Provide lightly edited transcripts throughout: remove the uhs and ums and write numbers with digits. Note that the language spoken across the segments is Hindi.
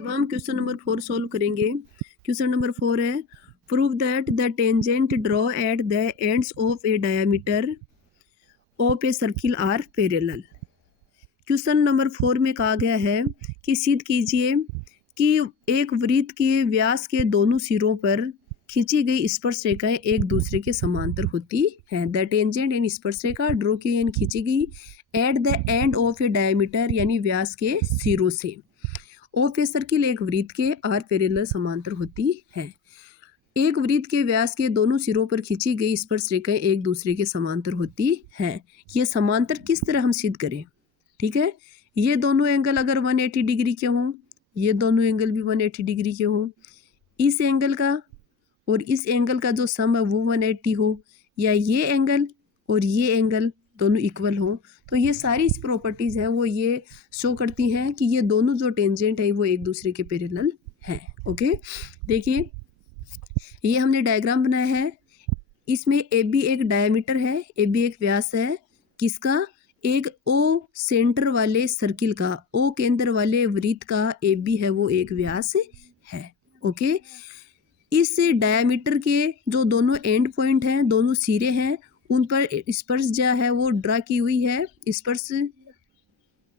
अब हम क्वेश्चन नंबर 4 सॉल्व करेंगे। क्वेश्चन नंबर 4 है, prove that the tangent draw at the ends of a diameter of a circle are parallel. Question number 4 में कहा गया है कि सिद्ध कीजिए कि एक वृत्त के व्यास के दोनों सिरों पर खींची गई स्पर्श रेखाएं एक दूसरे के समांतर होती हैं। द टेंजेंट यानी स्पर्श रेखा ड्रॉ की यानी खींची गई at the end of a diameter यानी व्यास के सिरों से ऑफ ए सर्किल एक वृत्त के आर पैरेलल समांतर होती है। एक वृत्त के व्यास के दोनों सिरों पर खींची गई स्पर्श रेखाएं एक दूसरे के समांतर होती हैं। ये समांतर किस तरह हम सिद्ध करें? ठीक है, ये दोनों एंगल अगर 180 डिग्री के हों, ये दोनों एंगल भी 180 डिग्री के हों, इस एंगल का और इस एंगल का जो सम है वो 180 हो, या ये एंगल और ये एंगल दोनों इक्वल हो, तो ये सारी प्रॉपर्टीज़ हैं वो ये शो करती हैं कि ये दोनों जो टेंजेंट है वो एक दूसरे के पैरेलल हैं। ओके, देखिए ये हमने डायग्राम बनाया है। इसमें ए बी एक डायमीटर है, ए बी एक व्यास है किसका? एक ओ सेंटर वाले सर्किल का, ओ केंद्र वाले वृत्त का ए बी है वो एक व्यास है। ओके, इस डायमीटर के जो दोनों एंड पॉइंट हैं, दोनों सिरे हैं, उन पर स्पर्शजा है वो ड्रा की हुई है,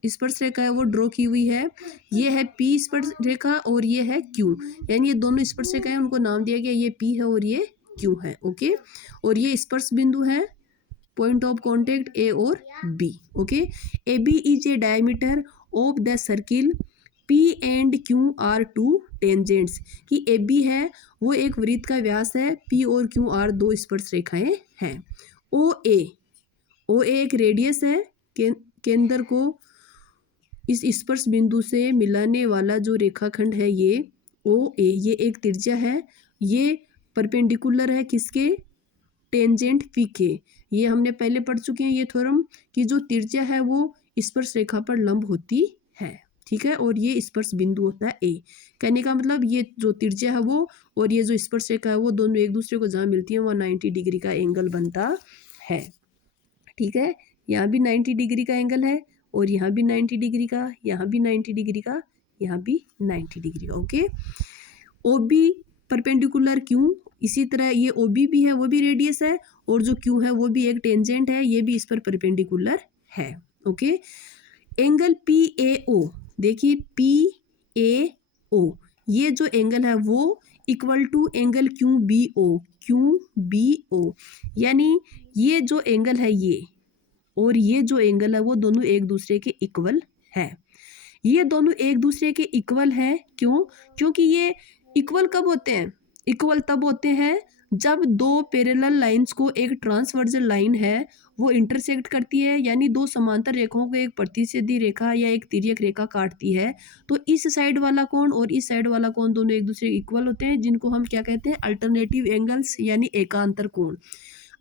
स्पर्श रेखा है वो ड्रॉ की हुई है। ये है पी स्पर्श रेखा और ये है क्यू, यानी ये दोनों स्पर्श रेखा है उनको नाम दिया गया, ये पी है और ये क्यू है। ओके, और ये स्पर्श बिंदु है, पॉइंट ऑफ कॉन्टेक्ट ए और B. Okay, A B is a diameter of the circle P and Q are two tangents, कि ए बी है वो एक वृत्त का व्यास है, पी और क्यू आर दो स्पर्श रेखाएं हैं। ओ ए एक रेडियस है, केंद्र को इस स्पर्श बिंदु से मिलाने वाला जो रेखाखंड है ये ओ ए, ये एक त्रिज्या है, ये परपेंडिकुलर है किसके? टेंजेंट पी के। ये हमने पहले पढ़ चुके हैं ये थ्योरम कि जो त्रिज्या है वो स्पर्श रेखा पर लंब होती है। ठीक है, और ये स्पर्श बिंदु होता है ए। कहने का मतलब ये जो त्रिज्या है वो और ये जो स्पर्श रेखा है वो दोनों एक दूसरे को जहाँ मिलती है वहाँ 90 डिग्री का एंगल बनता है। ठीक है, यहाँ भी 90 डिग्री का एंगल है और यहाँ भी 90 डिग्री का, यहाँ भी 90 डिग्री का, यहाँ भी 90 डिग्री का। Okay, O B perpendicular Q, इसी तरह ये ओ बी भी है, वो भी रेडियस है, और जो क्यू है वो भी एक टेंजेंट है, ये भी इस पर परपेंडिकुलर है। Okay, angle P A O, देखिए पी ए ओ ये जो एंगल है वो equal to angle Q B O, यानी ये जो एंगल है ये और ये जो एंगल है वो दोनों एक दूसरे के इक्वल है। ये दोनों एक दूसरे के इक्वल हैं, क्यों? क्योंकि ये इक्वल कब होते हैं? इक्वल तब होते हैं जब दो पैरेलल लाइंस को एक ट्रांसवर्जल लाइन है वो इंटरसेक्ट करती है, यानी दो समांतर रेखाओं को एक प्रतिच्छेदी रेखा या एक तिर्यक रेखा काटती है, तो इस साइड वाला कोण और इस साइड वाला कोण दोनों एक दूसरे इक्वल होते हैं, जिनको हम क्या कहते हैं? अल्टरनेटिव एंगल्स, यानी एकांतर कोण।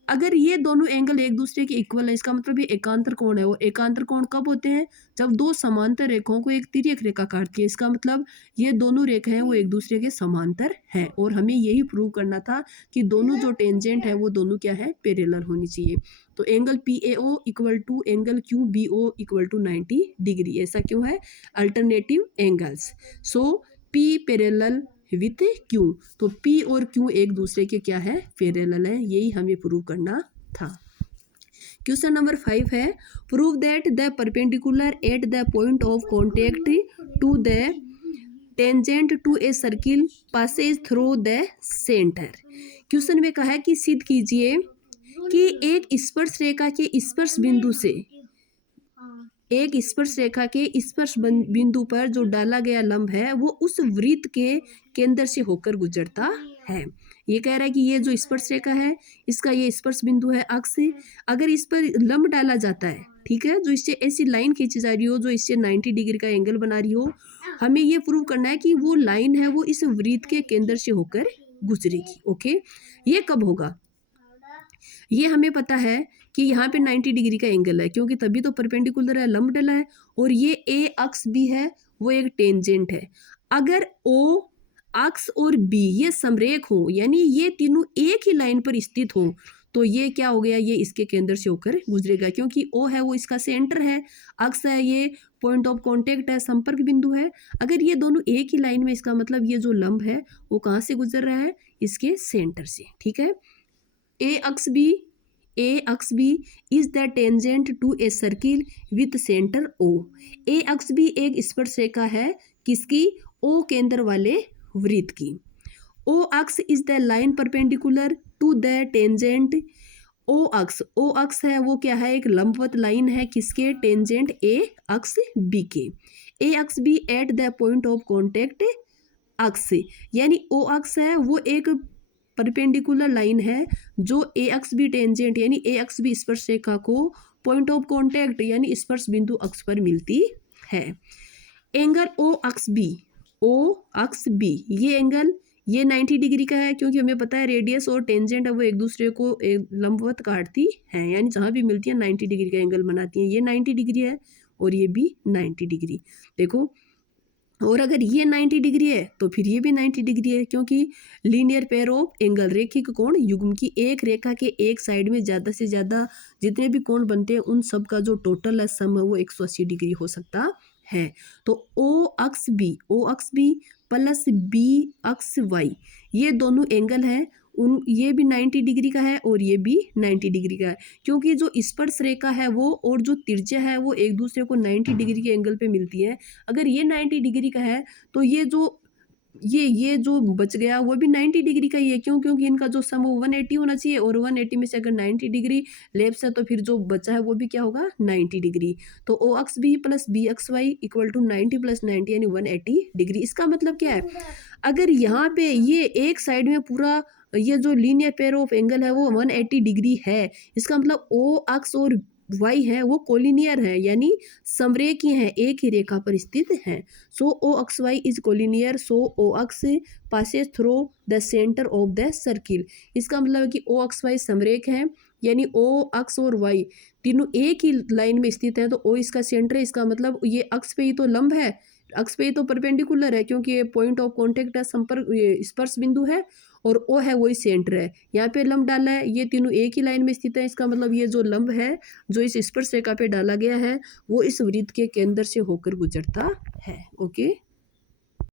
अगर ये दोनों एंगल एक दूसरे के इक्वल है, इसका मतलब ये एकांतर कोण है। वो एकांतर कोण कब होते हैं? जब दो समांतर रेखाओं को एक तिर्यक रेखा काटती है। इसका मतलब ये दोनों रेखाएं हैं वो एक दूसरे के समांतर हैं, और हमें यही प्रूव करना था कि दोनों जो टेंजेंट है वो दोनों क्या है? पैरेलल होनी चाहिए। तो angle P A O equal to angle Q B O equal to 90 degree. ऐसा क्यों है? Alternative angles, so P parallel with Q, तो पी और क्यू एक दूसरे के क्या है? पैरेलल है। यही हमें प्रूव करना था। क्वेश्चन नंबर 5 है, prove that the perpendicular at the point of contact to the tangent to a circle passes through the centre. Question में कहा है कि सिद्ध कीजिए कि एक स्पर्श रेखा के स्पर्श बिंदु से एक स्पर्श रेखा के स्पर्श बिंदु पर जो डाला गया लंब है वो उस वृत्त के केंद्र से होकर गुजरता है। ये कह रहा है कि ये जो स्पर्श रेखा है इसका ये स्पर्श बिंदु है अक्ष से, अगर इस पर लंब डाला जाता है, ठीक है, जो इससे ऐसी लाइन खींची जा रही हो जो इससे 90 डिग्री का एंगल बना रही हो, हमें ये प्रूव करना है कि वो लाइन है वो इस वृत्त के केंद्र से होकर गुजरेगी। ओके, ये कब होगा? ये हमें पता है कि यहाँ पे 90 डिग्री का एंगल है, क्योंकि तभी तो परपेंडिकुलर है, लंब डला है, और ये ए अक्ष भी है वो एक टेंजेंट है। अगर ओ अक्ष और बी ये समरेख हो, यानी ये तीनों एक ही लाइन पर स्थित हो, तो ये क्या हो गया, ये इसके केंद्र से होकर गुजरेगा, क्योंकि ओ है वो इसका सेंटर है, अक्स है ये पॉइंट ऑफ कांटेक्ट है, संपर्क बिंदु है। अगर ये दोनों एक ही लाइन में, इसका मतलब ये जो लंब है वो कहाँ से गुजर रहा है, इसके सेंटर से। ठीक है। A X B is the tangent to a circle with centre O. A X B एक स्पर्शरेखा है किसकी, ओ केंद्र वाले वृत्त की। O X is the line perpendicular to the tangent. O X है वो क्या है, एक लंबवत लाइन है किसके, टेंजेंट ए अक्स बी के। A X B at the point of contact X, यानी ओ अक्स है वो एक परपेंडिकुलर लाइन है जो ए अक्स बी टेंजेंट यानी ए अक्स बी स्पर्शरेखा को पॉइंट ऑफ कॉन्टेक्ट यानी स्पर्श बिंदु अक्स पर मिलती है। एंगल ओ अक्स बी ये एंगल ये 90 डिग्री का है, क्योंकि हमें पता है रेडियस और टेंजेंट है वो एक दूसरे को एक लंबवत काटती हैं, यानी जहाँ भी मिलती है 90 डिग्री का एंगल बनाती हैं। ये 90 डिग्री है और ये भी 90 डिग्री। देखो, और अगर ये 90 डिग्री है तो फिर ये भी 90 डिग्री है, क्योंकि लीनियर पेयर ऑफ एंगल रेखिक कोण युग्म की एक रेखा के एक साइड में ज़्यादा से ज़्यादा जितने भी कोण बनते हैं उन सब का जो टोटल है सम है वो 180 डिग्री हो सकता है। तो O X B plus B X Y ये दोनों एंगल हैं, उन ये भी 90 डिग्री का है और ये भी 90 डिग्री का है, क्योंकि जो स्पर्श रेखा है वो और जो त्रिज्या है वो एक दूसरे को 90 डिग्री के एंगल पे मिलती है। अगर ये 90 डिग्री का है तो ये जो बच गया वो भी 90 डिग्री का ही है, क्यों, क्योंकि इनका जो सम 180 होना चाहिए और 180 में से अगर 90 डिग्री लेफ्ट है तो फिर जो बचा है वो भी क्या होगा, 90 डिग्री। तो O X B plus B X Y equal to 90 plus 90 यानी 180 डिग्री। इसका मतलब क्या है, अगर यहाँ पे ये एक साइड में पूरा ये जो लीनियर पेयर ऑफ एंगल है वो 180 डिग्री है, इसका मतलब ओ अक्स और वाई है वो कोलिनियर है यानी समरेखीय है, एक ही रेखा पर स्थित है। So O X Y is collinear, so O X passes through the centre of the circle. इसका मतलब है कि ओ अक्स वाई समरेख है, यानी ओ अक्स और वाई तीनों एक ही लाइन में स्थित है, तो ओ इसका सेंटर है। इसका मतलब ये अक्स पे ही तो लंब है, अक्स पे ही तो परपेंडिकुलर है, क्योंकि ये पॉइंट ऑफ कॉन्टेक्ट है, संपर्क ये स्पर्श बिंदु है, और ओ है वही सेंटर है। यहाँ पे लंब डाला है, ये तीनों एक ही लाइन में स्थित है, इसका मतलब ये जो लंब है जो इस स्पर्श रेखा पे डाला गया है वो इस वृत्त के केंद्र से होकर गुजरता है। ओके।